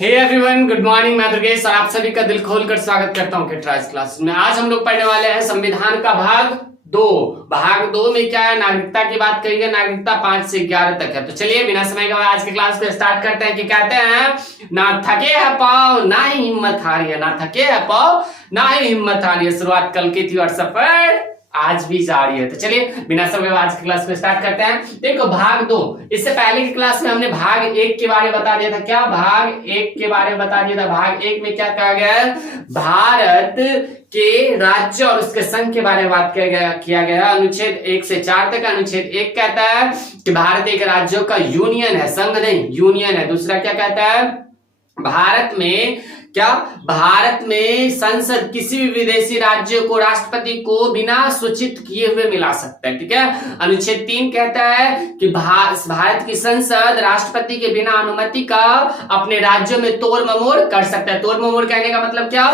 Hey everyone, good morning. मैं दुर्गेश और आप सभी का दिल खोलकर स्वागत करता हूं किट्राइज क्लास में। आज हम लोग पढ़ने वाले हैं संविधान का भाग दो। भाग दो में क्या है, नागरिकता की बात करेंगे। नागरिकता 5 से 11 तक है। तो चलिए बिना समय का आज की क्लास को स्टार्ट करते हैं। कि कहते हैं ना थके है पाओ ना ही हिम्मत हारी है, ना थके है पाओ ना ही हिम्मत हारी है। शुरुआत कल की थी और सफर आज भी जारी है। तो चलिए बिना समय आज की क्लास को स्टार्ट करते हैं। देखो भाग दो, इससे पहले की क्लास में हमने भाग 1 के बारे में बता दिया था। क्या भाग 1 के बारे में बता दिया था। भाग 1 में क्या कहा गया है, भारत के राज्य और उसके संघ के बारे में बात किया गया। अनुच्छेद 1 से 4 तक। अनुच्छेद 1 कहता है कि भारत एक राज्यों का यूनियन है, संघ नहीं यूनियन है। दूसरा क्या कहता है, भारत में संसद किसी भी विदेशी राज्य को राष्ट्रपति को बिना सूचित किए हुए मिला सकता है। ठीक है। अनुच्छेद 3 कहता है कि भारत की संसद राष्ट्रपति के बिना अनुमति का अपने राज्यों में तोड़ ममोड़ कर सकता है। तोड़ ममोड़ कहने का मतलब क्या,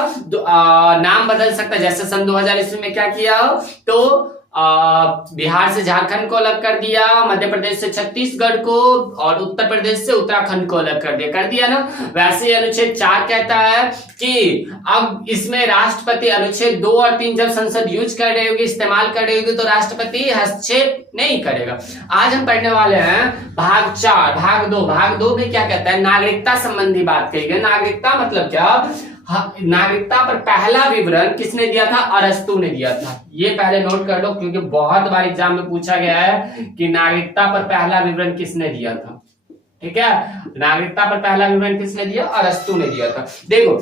नाम बदल सकता है। जैसे सन 2000 ईस्वी में क्या किया, तो बिहार से झारखंड को अलग कर दिया, मध्य प्रदेश से छत्तीसगढ़ को और उत्तर प्रदेश से उत्तराखंड को अलग कर दिया ना। वैसे ही अनुच्छेद 4 कहता है कि अब इसमें राष्ट्रपति, अनुच्छेद 2 और 3 जब संसद यूज कर रही होगी, इस्तेमाल कर रही होगी, तो राष्ट्रपति हस्तक्षेप नहीं करेगा। आज हम पढ़ने वाले हैं भाग 4। भाग दो में क्या कहता है, नागरिकता संबंधी बात कही गई। नागरिकता मतलब क्या, नागरिकता पर पहला विवरण किसने दिया था, अरस्तू ने दिया था। ये पहले नोट कर लो क्योंकि बहुत बार एग्जाम में पूछा गया है कि नागरिकता पर पहला विवरण किसने दिया था। ठीक है, नागरिकता पर पहला विवरण किसने दिया, अरस्तू ने दिया था। देखो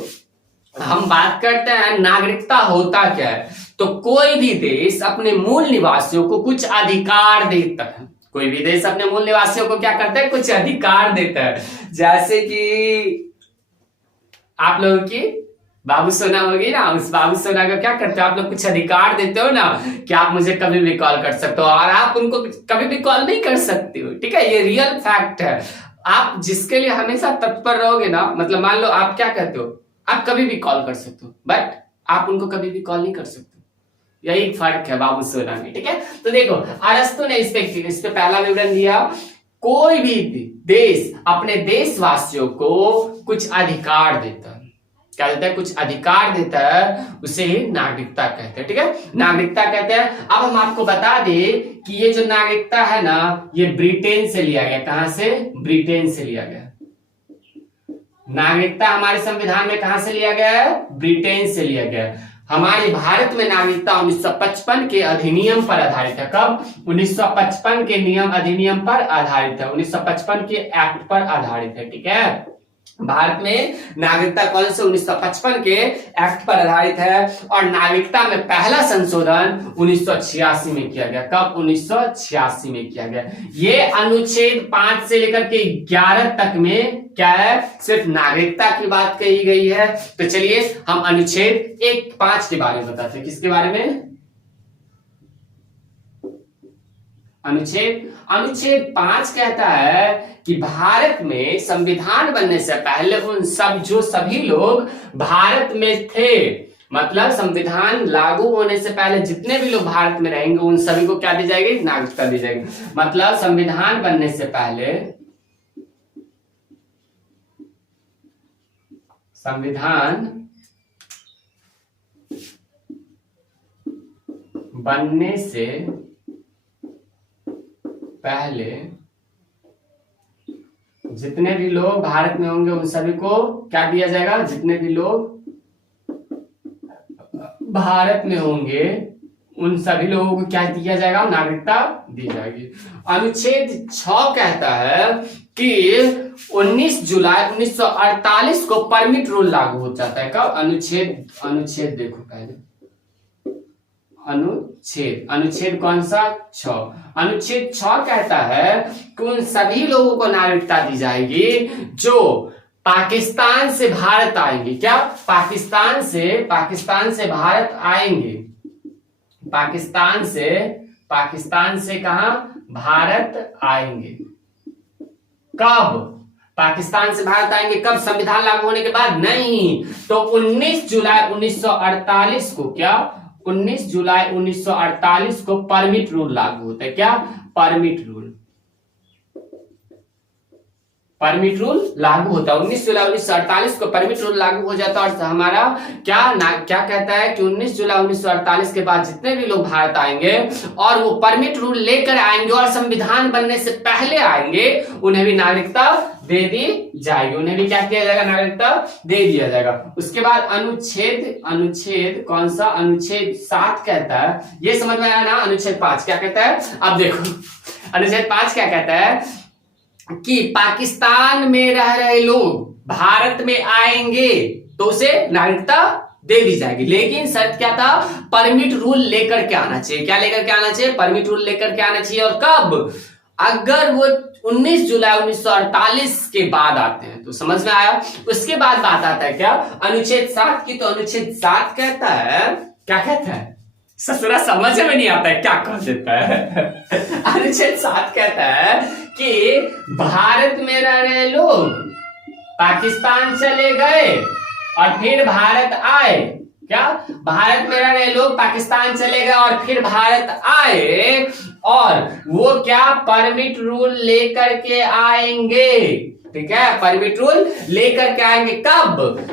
हम बात करते हैं नागरिकता होता क्या है। तो कोई भी देश अपने मूल निवासियों को कुछ अधिकार देता है। कोई भी देश अपने मूल निवासियों को क्या करता है, कुछ अधिकार देता है। जैसे कि आप लोगों की बाबू सोना होगी ना, उस बाबू सोना का क्या करते हो, आप लोग कुछ अधिकार देते हो ना कि आप मुझे कभी भी कॉल कर सकते हो और आप उनको कभी भी कॉल नहीं कर सकते हो। ठीक है, ये रियल फैक्ट है। आप जिसके लिए हमेशा तत्पर रहोगे ना, मतलब मान लो आप क्या कहते हो, आप कभी भी कॉल कर सकते हो बट आप उनको कभी भी कॉल नहीं कर सकते। यही फर्क है बाबू सोना में। ठीक है, तो देखो अरस्तु ने इस पे पहला विवरण दिया। कोई भी देश अपने देशवासियों को कुछ अधिकार देता है। क्या देता है, कुछ अधिकार देता है, उसे ही नागरिकता कहते हैं। ठीक है, नागरिकता कहते हैं। अब हम आपको बता दें कि ये जो नागरिकता है ना, ये ब्रिटेन से लिया गया। कहां से, ब्रिटेन से लिया गया। नागरिकता हमारे संविधान में कहां से लिया गया है, ब्रिटेन से लिया गया। हमारे भारत में नागरिकता 1955 के अधिनियम पर आधारित है। कब, 1955 के अधिनियम पर आधारित है। 1955 के एक्ट पर आधारित है। ठीक है, भारत में नागरिकता कौन से, 1955 के एक्ट पर आधारित है। और नागरिकता में पहला संशोधन 1986 में किया गया। कब, 1986 में किया गया। ये अनुच्छेद 5 से लेकर के 11 तक में क्या है, सिर्फ नागरिकता की बात कही गई है। तो चलिए हम अनुच्छेद 5 के बारे में बताते हैं। किसके बारे में, अनुच्छेद 5 कहता है कि भारत में संविधान बनने से पहले सभी लोग भारत में थे, मतलब संविधान लागू होने से पहले जितने भी लोग भारत में रहेंगे उन सभी को क्या दी जाएगी, नागरिकता दी जाएगी। मतलब संविधान बनने से पहले, संविधान बनने से पहले जितने भी लोग भारत में होंगे उन सभी को क्या दिया जाएगा, जितने भी लोग भारत में होंगे उन सभी लोगों को क्या दिया जाएगा, नागरिकता दी जाएगी। अनुच्छेद 6 कहता है कि 19 जुलाई 1948 को परमिट रूल लागू हो जाता है। कब, अनुच्छेद देखो पहले, अनुच्छेद कौन सा, 6। अनुच्छेद 6 कहता है कि उन सभी लोगों को नागरिकता दी जाएगी जो पाकिस्तान से भारत आएंगे। क्या, पाकिस्तान से भारत आएंगे। पाकिस्तान से कहां, भारत आएंगे। कब, पाकिस्तान से भारत आएंगे कब, संविधान लागू होने के बाद नहीं, तो 19 जुलाई 1948 को क्या, 19 जुलाई 1948 को परमिट रूल लागू होता है। क्या, परमिट रूल। परमिट रूल लागू होता है। 19 जुलाई 1948 को परमिट रूल लागू हो जाता है और हमारा क्या कहता है कि 19 जुलाई 1948 के बाद जितने भी लोग भारत आएंगे और वो परमिट रूल लेकर आएंगे और संविधान बनने से पहले आएंगे, उन्हें भी नागरिकता दे दी जाएगी। उन्हें भी क्या किया जाएगा? नागरिकता दे दिया जाएगा। उसके बाद अनुच्छेद कौन सा? अनुच्छेद 7 कहता है, ये समझ में आया ना? अनुच्छेद 5 क्या कहता है? अब देखो अनुच्छेद 5 क्या कहता है कि पाकिस्तान में रह रहे लोग भारत में आएंगे तो उसे नागरिकता दे दी जाएगी, लेकिन शर्त क्या था? परमिट रूल लेकर के आना चाहिए। क्या लेकर के आना चाहिए? परमिट रूल लेकर के आना चाहिए। और कब? अगर वो 19 जुलाई 1948 के बाद आते हैं तो। समझ में आया? उसके बाद बात आता है क्या? अनुच्छेद 7 की। तो अनुच्छेद 7 कहता है, क्या कहता है? ससुरा समझ में नहीं आता है, क्या कह देता है। अनुच्छेद 7 कहता है कि भारत में रह रहे लोग पाकिस्तान चले गए और फिर भारत आए। क्या? भारत में रह रहे लोग पाकिस्तान चले गए और फिर भारत आए और वो क्या? परमिट रूल लेकर के आएंगे। ठीक है, परमिट रूल लेकर के आएंगे। कब?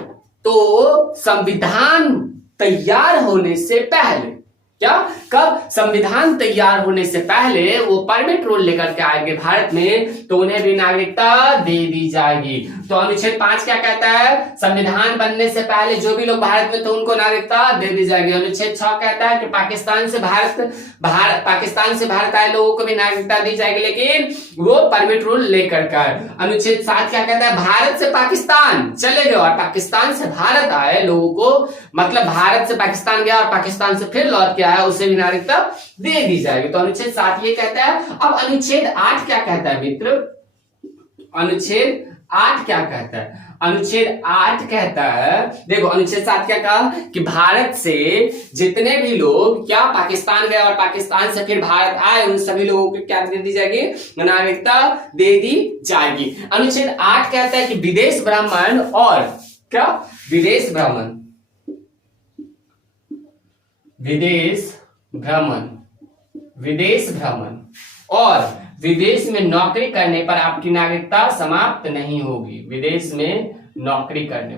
तो संविधान तैयार होने से पहले। क्या? कब? संविधान तैयार होने से पहले वो परमिट रूल लेकर के आएंगे भारत में तो उन्हें भी नागरिकता दे दी जाएगी। तो अनुच्छेद 5 क्या कहता है? संविधान बनने से पहले जो भी लोग भारत में तो उनको नागरिकता दे दी जाएगी। अनुच्छेद 6 कहता है कि पाकिस्तान से भारत आए लोगों को भी नागरिकता दी जाएगी, लेकिन वो परमिट रूल लेकर के आए। अनुच्छेद 7 क्या कहता है? भारत से पाकिस्तान चले गए और पाकिस्तान से भारत आए लोगों को, मतलब भारत से पाकिस्तान गया और पाकिस्तान से फिर लौट के आया, उसे भी नागरिकता दे दी जाएगी। तो अनुच्छेद 7 ये कहता है। अब अनुच्छेद 8 क्या कहता है मित्र? अनुच्छेद 8 क्या कहता है? अनुच्छेद 8 कहता है, देखो अनुच्छेद 7 क्या कहा कि भारत से जितने भी लोग क्या पाकिस्तान गए और पाकिस्तान से फिर भारत आए, उन सभी लोगों को क्या दे दी जाएगी? नागरिकता दे दी जाएगी। अनुच्छेद 8 कहता है कि विदेश भ्रमण और क्या? विदेश भ्रमण और विदेश में नौकरी करने पर आपकी नागरिकता समाप्त नहीं होगी। विदेश में नौकरी करने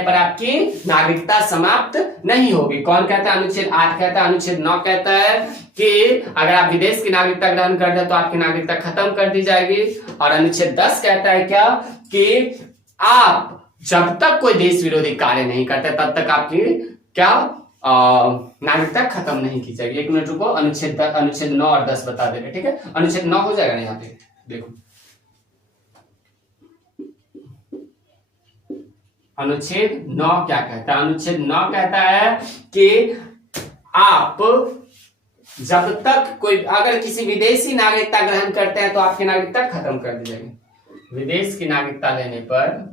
पर आपकी नागरिकता समाप्त नहीं होगी। कौन कहता है? अनुच्छेद 8 कहता है। अनुच्छेद 9 कहता है कि अगर आप विदेश की नागरिकता ग्रहण करते हैं तो आपकी नागरिकता खत्म कर दी जाएगी। और अनुच्छेद 10 कहता है क्या? कि आप जब तक कोई देश विरोधी कार्य नहीं करते तब तक आपकी क्या नागरिकता खत्म नहीं की जाएगी। 1 मिनट रुको, अनुच्छेद 9 और 10 बता देंगे। ठीक है, अनुच्छेद 9 हो जाएगा ना यहाँ पे? देखो अनुच्छेद 9 क्या कहता है? अनुच्छेद 9 कहता है कि आप जब तक कोई अगर किसी विदेशी नागरिकता ग्रहण करते हैं तो आपकी नागरिकता खत्म कर दी जाएगी। विदेश की नागरिकता लेने पर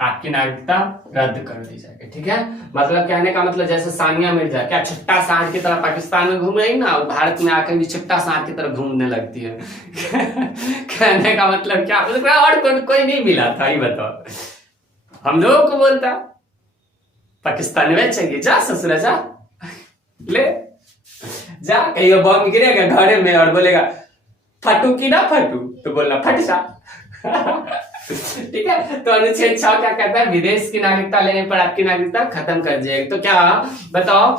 आपकी नागरिकता रद्द कर दी जाएगी। ठीक है, मतलब कहने का मतलब जैसे सानिया मिर्जा क्या छुट्टा सांड की तरह पाकिस्तान में घूम रही ना, भारत में आकर भी छुट्टा सांड की तरह घूमने लगती है। कहने का मतलब क्या? और कोई नहीं मिला था, ये बताओ। हम लोगों को बोलता पाकिस्तान में चाहिए, जा ससुरा जा, ले जा, कहीं बम गिरेगा घरे में और बोलेगा फटू की ना फटू, तो बोलना फट जा। ठीक है, तो अनुच्छेद 6 क्या कहता है? विदेश की नागरिकता लेने पर आपकी नागरिकता खत्म कर जाएगी। तो क्या बताओ,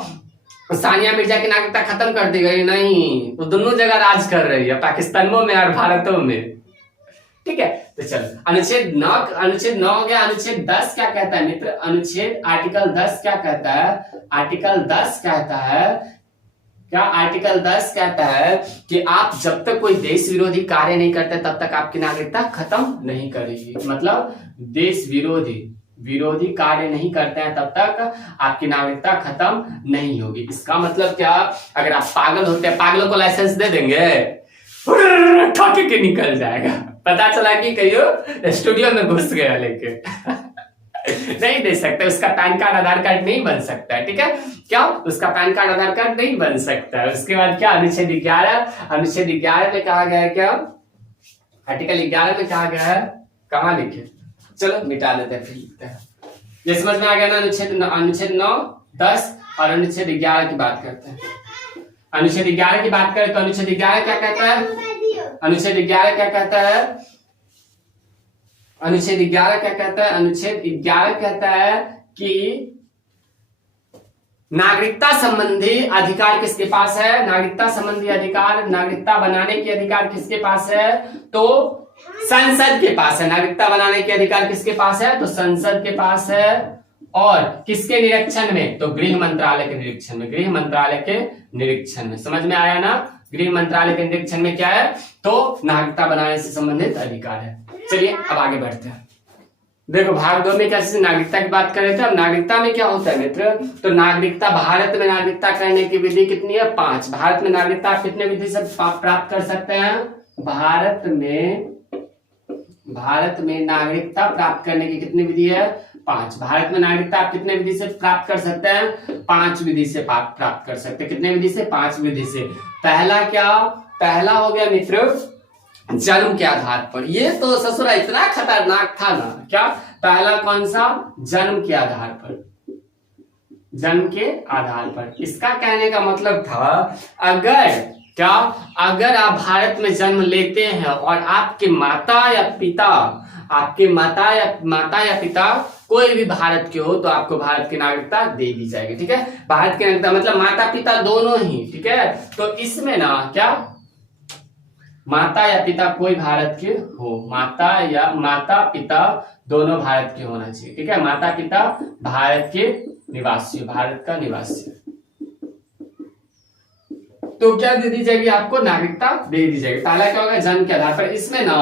सानिया मिर्जा की नागरिकता खत्म कर दी गई? नहीं, वो दोनों जगह राज कर रही है, पाकिस्तानों में और भारतों में। ठीक है, तो चलो अनुच्छेद 9 हो गया। अनुच्छेद 10 क्या कहता है मित्र? अनुच्छेद आर्टिकल 10 क्या कहता है? आर्टिकल 10 कहता है क्या? आर्टिकल 10 कहता है कि आप जब तक कोई देश विरोधी कार्य नहीं करते तब तक आपकी नागरिकता खत्म नहीं करेगी। मतलब देश विरोधी कार्य नहीं करते हैं तब तक आपकी नागरिकता खत्म नहीं होगी। इसका मतलब क्या? अगर आप पागल होते हैं, पागलों को लाइसेंस दे देंगे, ठोके के निकल जाएगा। पता चला कि कहीं स्टूडियो में घुस गया लेके नहीं दे सकते, उसका पैन कार्ड आधार कार्ड नहीं बन सकता है। ठीक है, क्या? उसका पैन कार्ड आधार कार्ड नहीं बन सकता है। उसके बाद क्या? अनुच्छेद 11 में कहा गया है क्या? आर्टिकल 11 में कहा गया है, कहां लिखे? चलो मिटा लेते हैं, फिर लिखते हैं। ये समझ में आ गया ना। अनुच्छेद 9, 10 और अनुच्छेद 11 की बात करते हैं। अनुच्छेद 11 की बात करें तो अनुच्छेद 11 क्या कहता है? अनुच्छेद 11 क्या कहता है? अनुच्छेद 11 क्या कहता है? अनुच्छेद 11 कहता है कि नागरिकता संबंधी अधिकार किसके पास है? नागरिकता संबंधी अधिकार, नागरिकता बनाने के अधिकार किसके पास है? तो संसद के पास है। नागरिकता बनाने के अधिकार किसके पास है? तो संसद के पास है। और किसके निरीक्षण में? तो गृह मंत्रालय के निरीक्षण में। गृह मंत्रालय के निरीक्षण में। समझ में आया ना? गृह मंत्रालय के निरीक्षण में क्या है? तो नागरिकता बनाने से संबंधित अधिकार है। चलिए अब आगे बढ़ते हैं। देखो भाग 2 में कैसे नागरिकता की बात कर रहे थे। अब नागरिकता में क्या होता है मित्र? तो नागरिकता, भारत में नागरिकता करने की विधि कितनी है? 5। भारत में नागरिकता आप कितने विधि से प्राप्त कर सकते हैं? भारत में नागरिकता प्राप्त करने की कितनी विधि है? 5। भारत में नागरिकता आप कितने विधि से प्राप्त कर सकते हैं? 5 विधि से प्राप्त कर सकते हैं। कितने विधि से? 5 विधि से। पहला क्या? पहला हो गया मित्र जन्म के आधार पर। ये तो ससुरा इतना खतरनाक था ना। क्या? पहला कौन सा? जन्म के आधार पर। जन्म के आधार पर। इसका कहने का मतलब था अगर आप भारत में जन्म लेते हैं और आपके माता या पिता कोई भी भारत के हो तो आपको भारत की नागरिकता दे दी जाएगी। ठीक है? भारत की नागरिकता मतलब माता पिता दोनों ही। ठीक है? तो इसमें ना क्या, माता या पिता कोई भारत के हो, माता पिता दोनों भारत के होना चाहिए। ठीक है? माता पिता भारत के निवासी, भारत का निवासी, तो क्या दे दी जाएगी? आपको नागरिकता दे दी जाएगी। पहला क्या होगा? जन्म के आधार पर। इसमें ना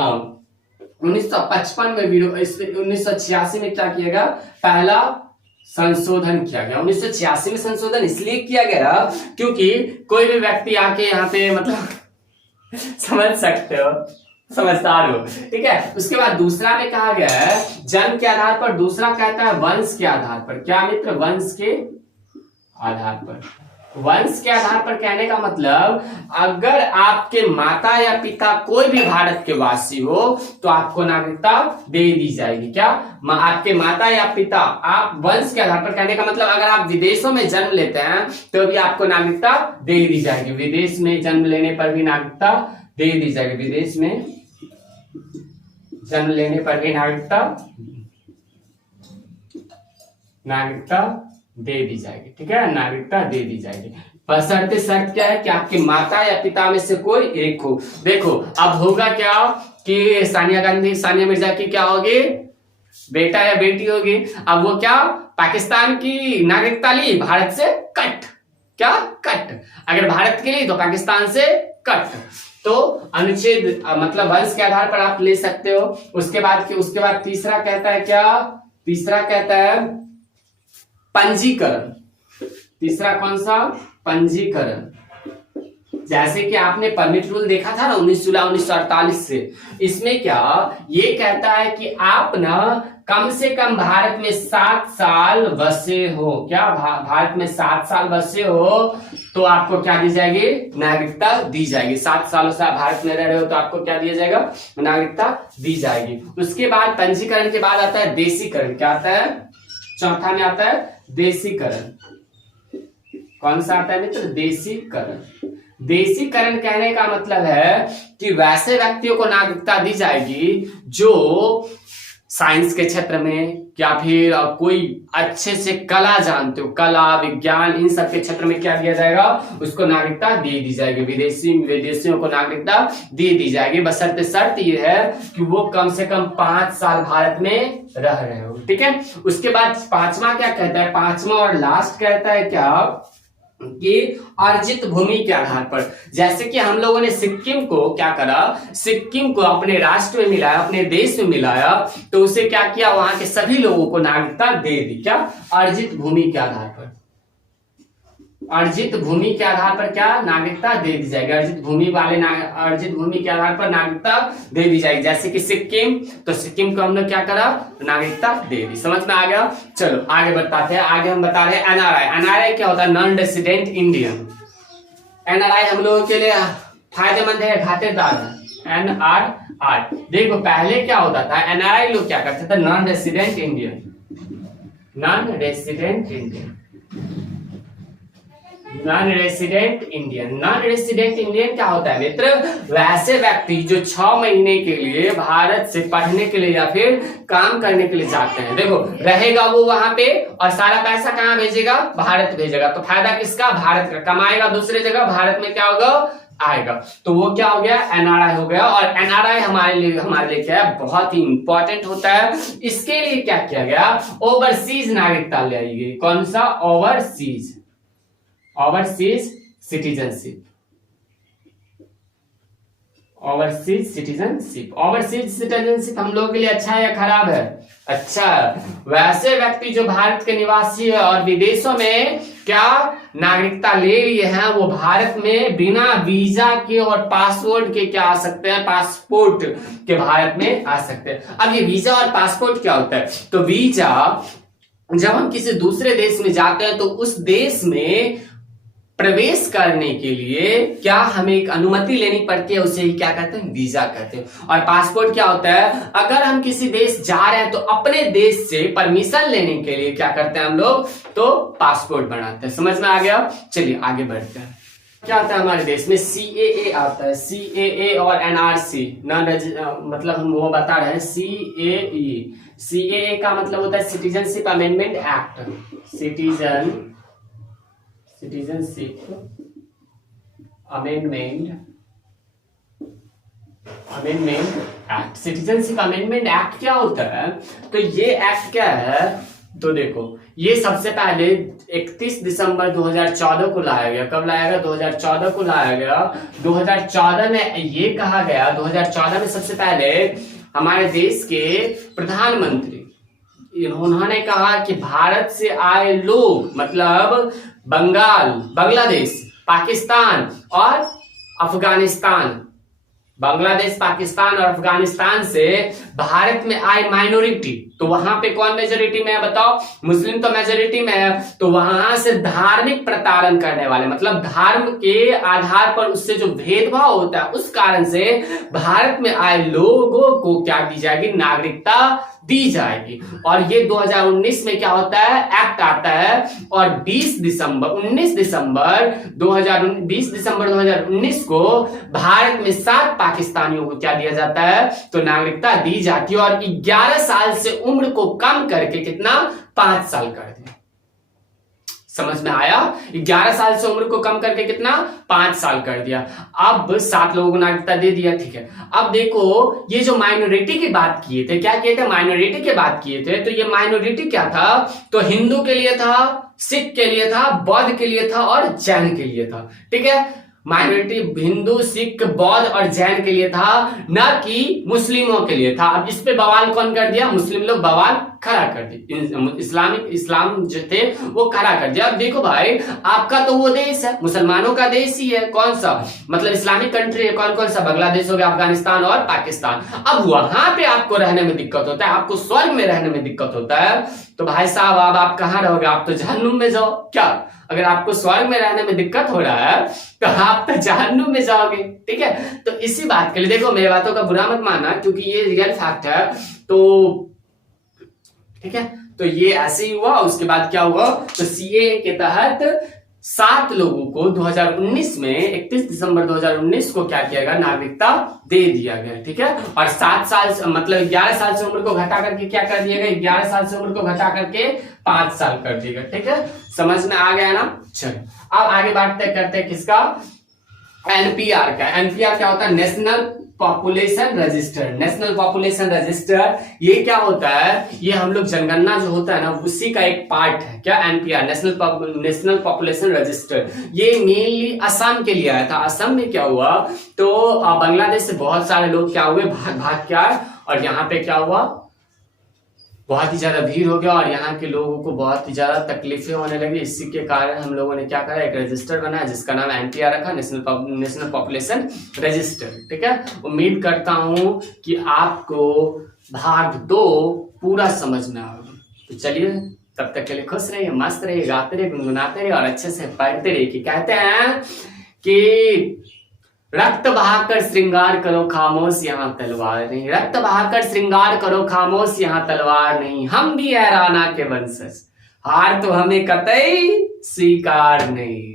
1955 में 1986 में क्या किया गया? पहला संशोधन किया गया। 1986 में संशोधन इसलिए किया गया क्योंकि कोई भी व्यक्ति आके यहाँ पे मतलब समझ सकते हो, समझदार हो। ठीक है? उसके बाद दूसरा में कहा गया है जन्म के आधार पर। दूसरा कहता है वंश के आधार पर। क्या मित्र? वंश के आधार पर। वंश के आधार पर कहने का मतलब अगर आपके माता या पिता कोई भी भारत के वासी हो तो आपको नागरिकता दे दी जाएगी। क्या? आपके माता या पिता, आप वंश के आधार पर कहने का मतलब अगर आप विदेशों में जन्म लेते हैं तो भी आपको नागरिकता दे दी जाएगी। विदेश में जन्म लेने पर भी नागरिकता दे दी जाएगी। विदेश में जन्म लेने पर भी नागरिकता दे दी जाएगी। ठीक है? नागरिकता दे दी जाएगी। बशर्ते शर्त क्या है कि आपके माता या पिता में से कोई एक हो। देखो अब होगा क्या कि सानिया मिर्जा की क्या होगी? बेटा या बेटी होगी। अब वो क्या पाकिस्तान की नागरिकता ली, भारत से कट। क्या? कट। अगर भारत की ली तो पाकिस्तान से कट। तो अनुच्छेद मतलब वंश के आधार पर आप ले सकते हो। उसके बाद तीसरा कहता है क्या? तीसरा कहता है पंजीकरण। तीसरा कौन सा? पंजीकरण। जैसे कि आपने परमिट रूल देखा था ना 19 जुलाई 1948 से। इसमें क्या ये कहता है कि आप ना कम से कम भारत में 7 साल बसे हो। क्या? भारत में 7 साल बसे हो तो आपको क्या दी जाएगी? नागरिकता दी जाएगी। 7 सालों से आप भारत में रह रहे हो तो आपको क्या दिया जाएगा? नागरिकता दी जाएगी। उसके बाद पंजीकरण के बाद आता है देशीकरण। क्या आता है? चौथा में आता है देशीकरण। कौन सा आता है मित्र? देशीकरण। देशीकरण कहने का मतलब है कि वैसे व्यक्तियों को नागरिकता दी जाएगी जो साइंस के क्षेत्र में या फिर कोई अच्छे से कला जानते हो, कला विज्ञान इन सब के क्षेत्र में क्या दिया जाएगा? उसको नागरिकता दे दी जाएगी। विदेशियों को नागरिकता दे दी जाएगी। बशर्ते शर्त ये है कि वो कम से कम 5 साल भारत में रह रहे हो। ठीक है? उसके बाद पांचवा क्या कहता है? पांचवा और लास्ट कहता है क्या कि अर्जित भूमि के आधार पर। जैसे कि हम लोगों ने सिक्किम को क्या करा? सिक्किम को अपने राष्ट्र में मिलाया, अपने देश में मिलाया, तो उसे क्या किया? वहां के सभी लोगों को नागरिकता दे दी। क्या? अर्जित भूमि के आधार पर। अर्जित भूमि के आधार पर क्या? नागरिकता दे दी जाएगी। अर्जित भूमि के आधार पर नागरिकता दे दी जाएगी। जैसे कि सिक्किम, तो सिक्किम को हमने क्या करा? नागरिकता दे दी। समझ में आ गया? चलो आगे बताते हैं। आगे हम बता रहे हैं एनआरआई। एनआरआई क्या होता है? Non resident Indian. एनआरआई हम लोगों के लिए फायदेमंद है, घाटेदार है? एनआरआई देखो पहले क्या होता था? एनआरआई लोग क्या करते थे? Non resident Indian. Non resident Indian, non resident Indian. Non resident Indian क्या होता है मित्र? वैसे व्यक्ति जो 6 महीने के लिए भारत से पढ़ने के लिए या फिर काम करने के लिए जाते हैं। देखो रहेगा वो वहां पे और सारा पैसा कहाँ भेजेगा? भारत भेजेगा। तो फायदा किसका? भारत का। कमाएगा दूसरे जगह, भारत में क्या होगा? आएगा। तो वो क्या हो गया? एनआरआई हो गया। और एनआरआई हमारे लिए क्या है? बहुत ही इंपॉर्टेंट होता है। इसके लिए क्या किया गया? ओवरसीज नागरिकता ले आई गई। कौन सा? Overseas, overseas citizenship, overseas citizenship. Overseas citizenship हम लोगों के लिए अच्छा है या खराब है? अच्छा। वैसे व्यक्ति जो भारत के निवासी है और विदेशों में क्या नागरिकता ले लिए हैं, वो भारत में बिना वीजा के और पासपोर्ट के क्या आ सकते हैं? पासपोर्ट के भारत में आ सकते हैं। अब ये वीजा और पासपोर्ट क्या होता है? तो वीजा, जब हम किसी दूसरे देश में जाते हैं तो उस देश में प्रवेश करने के लिए क्या हमें एक अनुमति लेनी पड़ती है, उसे ही क्या कहते हैं? वीजा कहते हैं। और पासपोर्ट क्या होता है? अगर हम किसी देश जा रहे हैं तो अपने देश से परमिशन लेने के लिए क्या करते हैं हम लोग? तो पासपोर्ट बनाते हैं। समझ में आ गया? चलिए आगे बढ़ते हैं। क्या आता है हमारे देश में? CAA आता है, CAA और NRC, मतलब हम वो बता रहे हैं। CAA का मतलब होता है citizenship amendment act, citizenship amendment act. Citizenship amendment act क्या होता है? तो ये एक्ट क्या है? तो देखो ये सबसे पहले 31 दिसंबर 2014 को लाया गया। कब लाया गया? 2014 को लाया गया। 2014 में ये कहा गया, 2014 में सबसे पहले हमारे देश के प्रधानमंत्री उन्होंने कहा कि भारत से आए लोग, मतलब बंगाल, बांग्लादेश, पाकिस्तान और अफगानिस्तान, बांग्लादेश, पाकिस्तान और अफगानिस्तान से भारत में आए माइनॉरिटी, तो वहां पे कौन मेजोरिटी में है बताओ? मुस्लिम तो मेजोरिटी में है। तो वहां से धार्मिक प्रताड़न करने वाले, मतलब धर्म के आधार पर उससे जो भेदभाव होता है, उस कारण से भारत में आए लोगों को क्या दी जाएगी? नागरिकता दी जाएगी। और ये 2019 में क्या होता है? एक्ट आता है। और 19 दिसंबर 2019 को भारत में 7 पाकिस्तानियों को क्या दिया जाता है? तो नागरिकता दी जाती है। और 11 साल से उम्र को कम करके कितना? 5 साल कर दिया। समझ में आया? 11 साल से उम्र को कम करके कितना? 5 साल कर दिया। अब 7 लोगों को नागरिकता दे दिया, ठीक है। अब देखो ये जो माइनॉरिटी की बात किए थे, क्या किए थे? माइनॉरिटी की बात किए थे। तो ये माइनॉरिटी क्या था? तो हिंदू के लिए था, सिख के लिए था, बौद्ध के लिए था और जैन के लिए था, ठीक है। माइनॉरिटी हिंदू, सिख, बौद्ध और जैन के लिए था, न कि मुस्लिमों के लिए था। अब इस पे बवाल कौन कर दिया? मुस्लिम लोग बवाल खड़ा कर दी, इस्लाम जो थे वो खड़ा कर दिया। अब देखो भाई, आपका तो वो देश है, मुसलमानों का देश ही है, कौन सा? मतलब इस्लामिक कंट्री है। कौन कौन सा? बांग्लादेश हो गया, अफगानिस्तान और पाकिस्तान। अब वहां पे आपको रहने में दिक्कत होता है, आपको स्वर्ग में रहने में दिक्कत होता है, तो भाई साहब अब आप कहां रहोगे? आप तो जहन्नुम में जाओ। क्या अगर आपको स्वर्ग में रहने में दिक्कत हो रहा है तो आप तो जहन्नुम में जाओगे, ठीक है। तो इसी बात के लिए देखो, मेरी बातों का बुरा मत मानना क्योंकि ये रियल फैक्ट है। तो ठीक है, तो ये ऐसे ही हुआ। उसके बाद क्या हुआ? तो CAA के तहत 7 लोगों को 2019 में 31 दिसंबर 2019 को क्या किया गया? नागरिकता दे दिया गया, ठीक है। और 7 साल मतलब 11 साल से उम्र को घटा करके क्या कर दिया गया? 11 साल से उम्र को घटा करके 5 साल कर दिया गया, ठीक है। समझ में आ गया ना? चलो अब आगे बात करते हैं किसका? NPR का। NPR क्या होता है? National population register. National population register ये क्या होता है? ये हम लोग जनगणना जो होता है ना, उसी का एक पार्ट है। क्या? NPR, national population register. ये मेनली असम के लिए आया था। असम में क्या हुआ? तो बांग्लादेश से बहुत सारे लोग क्या हुए? भाग के आए और यहाँ पे क्या हुआ? बहुत ही ज्यादा भीड़ हो गया और यहाँ के लोगों को बहुत ही ज्यादा तकलीफें होने लगी। इसी के कारण हम लोगों ने क्या करा? एक रजिस्टर बनाया जिसका नाम NPR रखा, नेशनल पॉपुलेशन रजिस्टर, ठीक है। उम्मीद करता हूं कि आपको भाग 2 पूरा समझ में आएगा। तो चलिए तब तक के लिए खुश रहिए, मस्त रहिए, गाते रहिए, गुनगुनाते रहिए और अच्छे से पढ़ते रहिए। कि कहते हैं कि रक्त बहाकर श्रृंगार करो खामोश यहाँ तलवार नहीं, रक्त बहाकर श्रृंगार करो खामोश यहाँ तलवार नहीं, हम भी है राणा के वंशज, हार तो हमें कतई स्वीकार नहीं।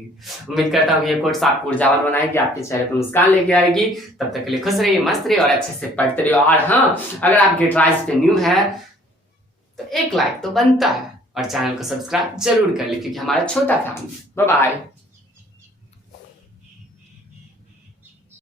उम्मीद करता हूँ ये कोट्स आपको ऊर्जावान बनाएगी, आपके चेहरे पर मुस्कान लेके आएगी। तब तक के लिए खुश रहिए, मस्त रहिए और अच्छे से पढ़ते रहिए। और हाँ, अगर आप गेट राइज पे न्यू है तो एक लाइक तो बनता है और चैनल को सब्सक्राइब जरूर कर ले, क्योंकि हमारा छोटा फैमिली। Bye bye.